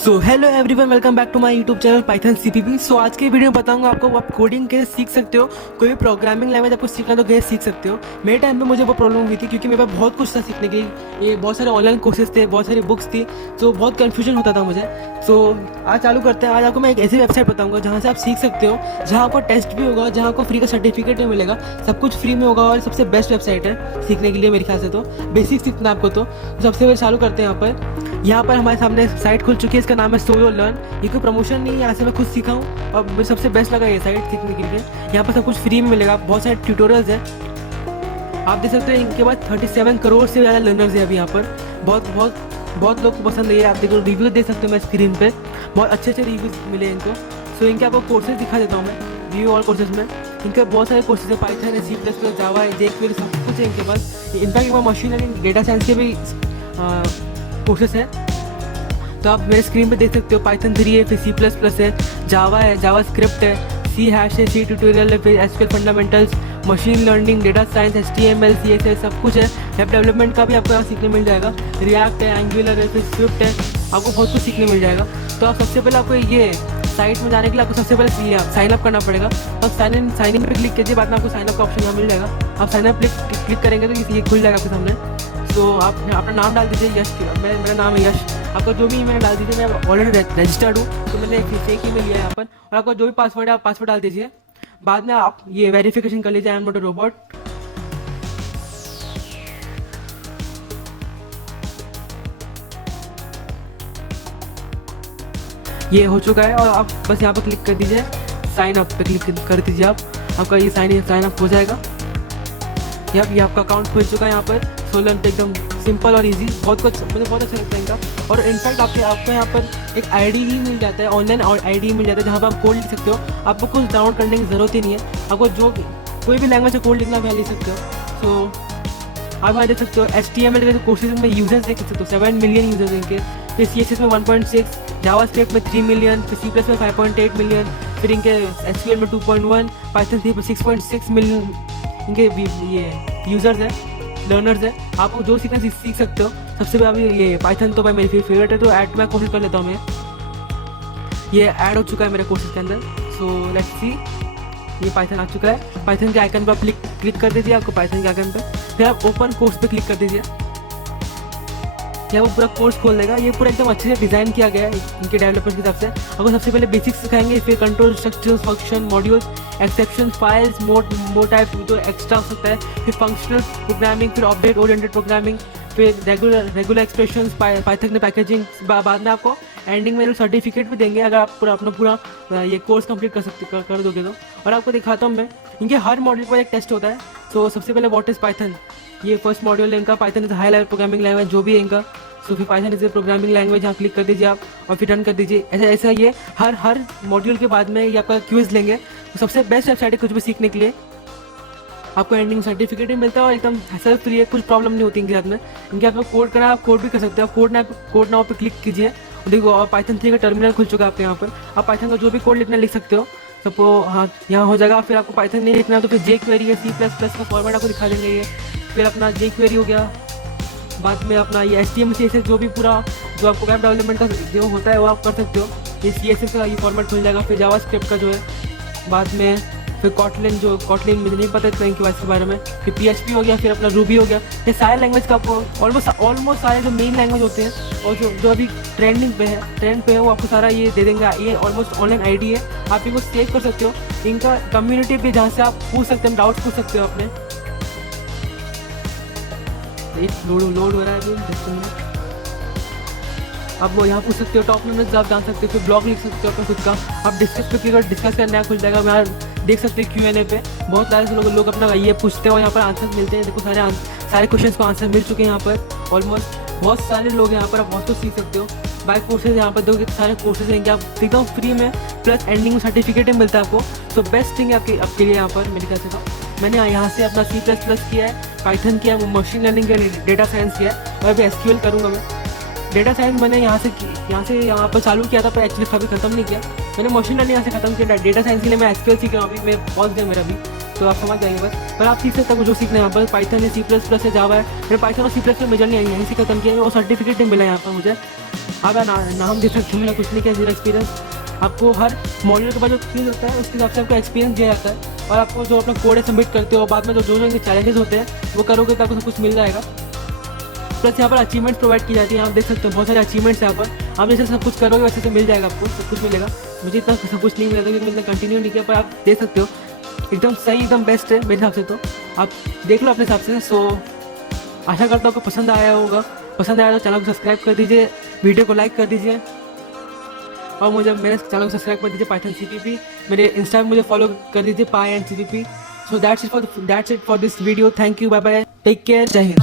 So hello everyone, welcome back to my YouTube channel Python CPP. So आज के video में बताऊंगा आपको आप कोडिंग कैसे सीख सकते हो। कोई भी प्रोग्रामिंग लैंग्वेज आपको सीखना तो कैसे सीख सकते हो। मेरे टाइम पे मुझे वो प्रॉब्लम हुई थी क्योंकि मेरे पास बहुत कुछ था सीखने के लिए। ये बहुत सारे ऑनलाइन कोर्सेज थे, बहुत सारी बुक्स थी, तो बहुत कन्फ्यूजन होता था मुझे। सो आज चालू करते हैं। आज आपको मैं एक ऐसी वेबसाइट बताऊँगा जहाँ से आप सीख सकते हो, जहाँ आपको टेस्ट भी होगा, जहाँ आपको फ्री का सर्टिफिकेट भी मिलेगा, सब कुछ फ्री में होगा और सबसे बेस्ट वेबसाइट है सीखने के लिए मेरे ख्याल से। तो बेसिक सीखना आपको तो सबसे पहले चालू करते हैं। यहाँ पर हमारे सामने साइट खुल चुकी है, इसका नाम है सोलो लर्न। ये कोई प्रमोशन नहीं है, यहाँ से मैं खुद सीखा हूँ और मुझे सबसे बेस्ट लगा ये साइट सीखने के लिए। यहाँ पर सब कुछ फ्री में मिलेगा, बहुत सारे ट्यूटोरियल्स हैं। आप देख सकते हो इनके पास 37 करोड़ से ज़्यादा लर्नर्स है अभी यहाँ पर। बहुत लोग को पसंद है। आप देखो रिव्यूज़ देख सकते हो मैं स्क्रीन पर, बहुत अच्छे रिव्यूज़ मिले इनको। सो इनके आपको कोर्सेज दिखा देता हूँ मैं, रिव्यू और कोर्सेज में। इनके बहुत सारे कोर्सेज है, पाइथन है, C++, जावा है, जेक्वेरी, सब कुछ है इनके पास। इनफैक्ट एक बार मशीन लर्निंग, डेटा साइंस के भी कोर्सेस है। तो आप मेरे स्क्रीन पे देख सकते हो पाइथन 3 है, फिर C++ है, जावा है, जावा स्क्रिप्ट है, C# है, C ट्यूटोरियल है, फिर SQL fundamentals, machine learning, data science, HTML, CSS सब कुछ है। वेब डेवलपमेंट का भी आपको यहाँ सीखने मिल जाएगा। रिएक्ट है, एंगुलर है, फिर स्विफ्ट है, आपको बहुत कुछ सीखने मिल जाएगा। तो आप सबसे पहले आपको ये साइट में जाने के लिए आपको सबसे पहले साइन अप करना पड़ेगा। आप साइन इन पे क्लिक कीजिए, बाद में आपको साइन अप का ऑप्शन यहाँ मिल जाएगा। आप साइन अप क्लिक करेंगे तो ये खुल जाएगा आपके सामने। तो आप अपना नाम डाल दीजिए, यश। मेरा नाम है यश। आपका जो भी ईमेल डाल दीजिए, मैं ऑलरेडी रजिस्टर्ड हूँ तो मैंने एक फेक ईमेल लिया है यहाँ पर। और आपका जो भी पासवर्ड है आप पासवर्ड डाल दीजिए। बाद में आप ये वेरिफिकेशन कर लीजिए, I am not a robot. ये हो चुका है और आप बस यहाँ पर क्लिक कर दीजिए, साइन अप पे क्लिक कर दीजिए। आपका ये साइन अप हो जाएगा। ये आपका अकाउंट खुल चुका है यहाँ पर। सोलन पे एकदम सिंपल और इजी, बहुत कुछ मुझे बहुत अच्छा लगता है इनका। और इनफैक्ट आपको यहाँ पर एक आईडी ही मिल जाता है, ऑनलाइन आईडी मिल जाता है, जहाँ पर आप कोड लिख सकते हो। आपको कुछ डाउनलोड करने की ज़रूरत ही नहीं है। आपको जो कोई भी लैंग्वेज से कोड लिखना है लिख सकते हो। सो आप यहाँ देख सकते हो HTML के कोर्सेज में यूजर्स देख सकते हो, 7 मिलियन यूजर्स इनके। फिर CSS में 1.6, जावा स्क्रिप्ट में 3 मिलियन, फिर C++ में 5.8 मिलियन, फिर इनके SQL में 2.1, पाइथन 3 में 6.6 मिलियन इनके ये यूजर्स हैं, लर्नर्स हैं। आपको जो सीखना सीख सकते हो। सबसे पहले ये पाइथन तो भाई मेरी फेवरेट है, तो ऐड मैं कोशिश कर लेता हूँ। मैं ये ऐड हो चुका है मेरे कोर्सेज के अंदर। सो लेट्स सी, ये पाइथन आ चुका है। पाइथन के आइकन पर आप क्लिक कर दीजिए, आपको पाइथन के आइकन पर। फिर आप ओपन कोर्स पे क्लिक कर दीजिए, यहाँ वो पूरा कोर्स खोल देगा। ये पूरा एकदम अच्छे से डिज़ाइन किया गया है इनके डेवलपर्स की तरफ से। आपको सबसे पहले बेसिक्स सिखाएंगे, फिर control structures, function, modules, exception, files, mode type जो एक्स्ट्रा हो सकता है, फिर फंक्शनल प्रोग्रामिंग, फिर ऑब्जेक्ट ओरिएंटेड प्रोग्रामिंग, फिर रेगुलर एक्सप्रेशंस, पाइथन में पैकेजिंग। बाद में आपको एंडिंग में सर्टिफिकेट भी देंगे अगर आप पूरा ये कोर्स कंप्लीट कर दोगे तो। और आपको दिखाता हूँ मैं, इनके हर मॉड्यूल पर एक टेस्ट होता है। तो सबसे पहले व्हाट इज़ पाइथन, ये फर्स्ट मॉड्यूल है इनका। Python is high level programming language, जो भी है इनका। सो फिर Python is a programming language, यहाँ क्लिक कर दीजिए आप और फिर रन कर दीजिए। ऐसा ये हर मॉड्यूल के बाद में ये आपका क्विज लेंगे। तो सबसे बेस्ट वेबसाइट है कुछ भी सीखने के लिए। आपको एंडिंग सर्टिफिकेट भी मिलता है और एकदम हैसल फ्री है, कुछ प्रॉब्लम नहीं होती इनके साथ में। इनके आपको कोड करना है, आप कोड भी कर सकते हो। कोड नाउ पे क्लिक कीजिए, देखो और पाइथन 3 का टर्मिनल खुल चुका है आपके यहाँ पर। आप पाइथन का जो भी कोड लिखना लिख सकते हो, सबको हाँ यहाँ हो जाएगा। फिर आपको पाइथन नहीं लिखना है तो फिर जेक्वेरी है, C++ का फॉर्मेट आपको दिखा देंगे ये। फिर अपना जेक्वेरी हो गया, बाद में अपना ये HTML CSS जो भी पूरा जो आपको वेब डेवलपमेंट का जो होता है वो आप कर सकते हो। ये CSS का ये फॉर्मेट खुल जाएगा। फिर जावा स्क्रिप्ट का जो है, बाद में फिर कॉटलिन मुझे नहीं पता इतना इनके बारे में। फिर PHP हो गया, फिर अपना रूबी हो गया। ये सारे लैंग्वेज का आपको ऑलमोस्ट सारे जो मेन लैंग्वेज होते हैं और जो अभी ट्रेंड पे है वो आपको सारा ये दे देंगे। ये ऑलमोस्ट ऑनलाइन आईडी है, आप इनको सेव कर सकते हो। इनका कम्युनिटी भी जहाँ से आप पूछ सकते हो, डाउट पूछ सकते हो अपने। लोड हो रहा है अभी, आप वो यहाँ पूछ सकते हो। टॉप नॉलेज आप जान सकते हो, फिर ब्लॉग लिख सकते हो अपना खुद का। आप डिस्कस करना खुल जाएगा। मैं देख सकते हैं Q&A पे बहुत सारे लोग अपना ये पूछते हैं और यहाँ पर आंसर मिलते हैं। देखो सारे क्वेश्चंस को आंसर मिल चुके हैं यहाँ पर ऑलमोस्ट। बहुत सारे लोग यहाँ पर आप बहुत कुछ सीख सकते हो। बाय कोर्सेज यहाँ पर देखो सारे कोर्सेज हैं, आप एकदम फ्री में, प्लस एंडिंग में सर्टिफिकेट भी मिलता है आपको। तो बेस्ट थिंग है आपके लिए यहाँ पर मेरे ख्याल से। तो मैंने यहाँ से अपना C++ किया है, पाइथन किया है, मशीन लर्निंग किया, डेटा साइंस किया है, और अभी SQL करूँगा मैं। डेटा साइंस मैंने यहाँ से पर चालू किया था, पर एक्चुअली कभी खत्म नहीं किया। मैंने मशीन लर्निंग यहाँ से खत्म किया। डेटा साइंस के लिए मैं SQL सीख रहा हूँ अभी, मैं पॉज है मेरा भी, तो आप समझ जाएंगे बस। पर आप सीख सकते हो जो सीखना है यहाँ पर। पाइथन है, C++ है, जावा है। मैंने पाइथन और C++ मेजर नहीं आई, यहीं से खत्म किया है और सर्टिफिकेट भी मिला है यहाँ पर मुझे। आप नाम दे सकते हो, मेरा कुछ नहीं किया, जीरो एक्सपीरियंस। आपको हर मॉड्यूल के बाद जो फीस होता है उसके हिसाब से आपको एक्सपीरियंस दिया जाता है, और आपको जो अपना कोड सबमिट करते हो बाद में जो जो इनके चैलेंजेस होते हैं वो करोगे तो आपको सब कुछ मिल जाएगा। प्लस यहाँ पर अचीवमेंट्स प्रोवाइड की जाती है, आप देख सकते हो बहुत सारे अचीवमेंट्स यहाँ पर। आप जैसे सब कुछ करोगे वैसे तो मिल जाएगा, आपको सब कुछ मिलेगा। मुझे इतना सब कुछ नहीं मिला था क्योंकि मैंने कंटिन्यू नहीं किया, पर आप देख सकते हो एकदम सही, एकदम बेस्ट है मेरे हिसाब से। तो आप देख लो अपने हिसाब से। सो आशा करता हूँ आपको पसंद आया होगा। पसंद आया तो चैनल को सब्सक्राइब कर दीजिए, वीडियो को लाइक कर दीजिए, और मुझे मेरे चैनल को सब्सक्राइब कर दीजिए पाइथन CPP। मेरे इंस्टा में मुझे फॉलो कर दीजिए py_and_cpp। So that's it for this video. Thank you, bye bye, take care, जय हिंद।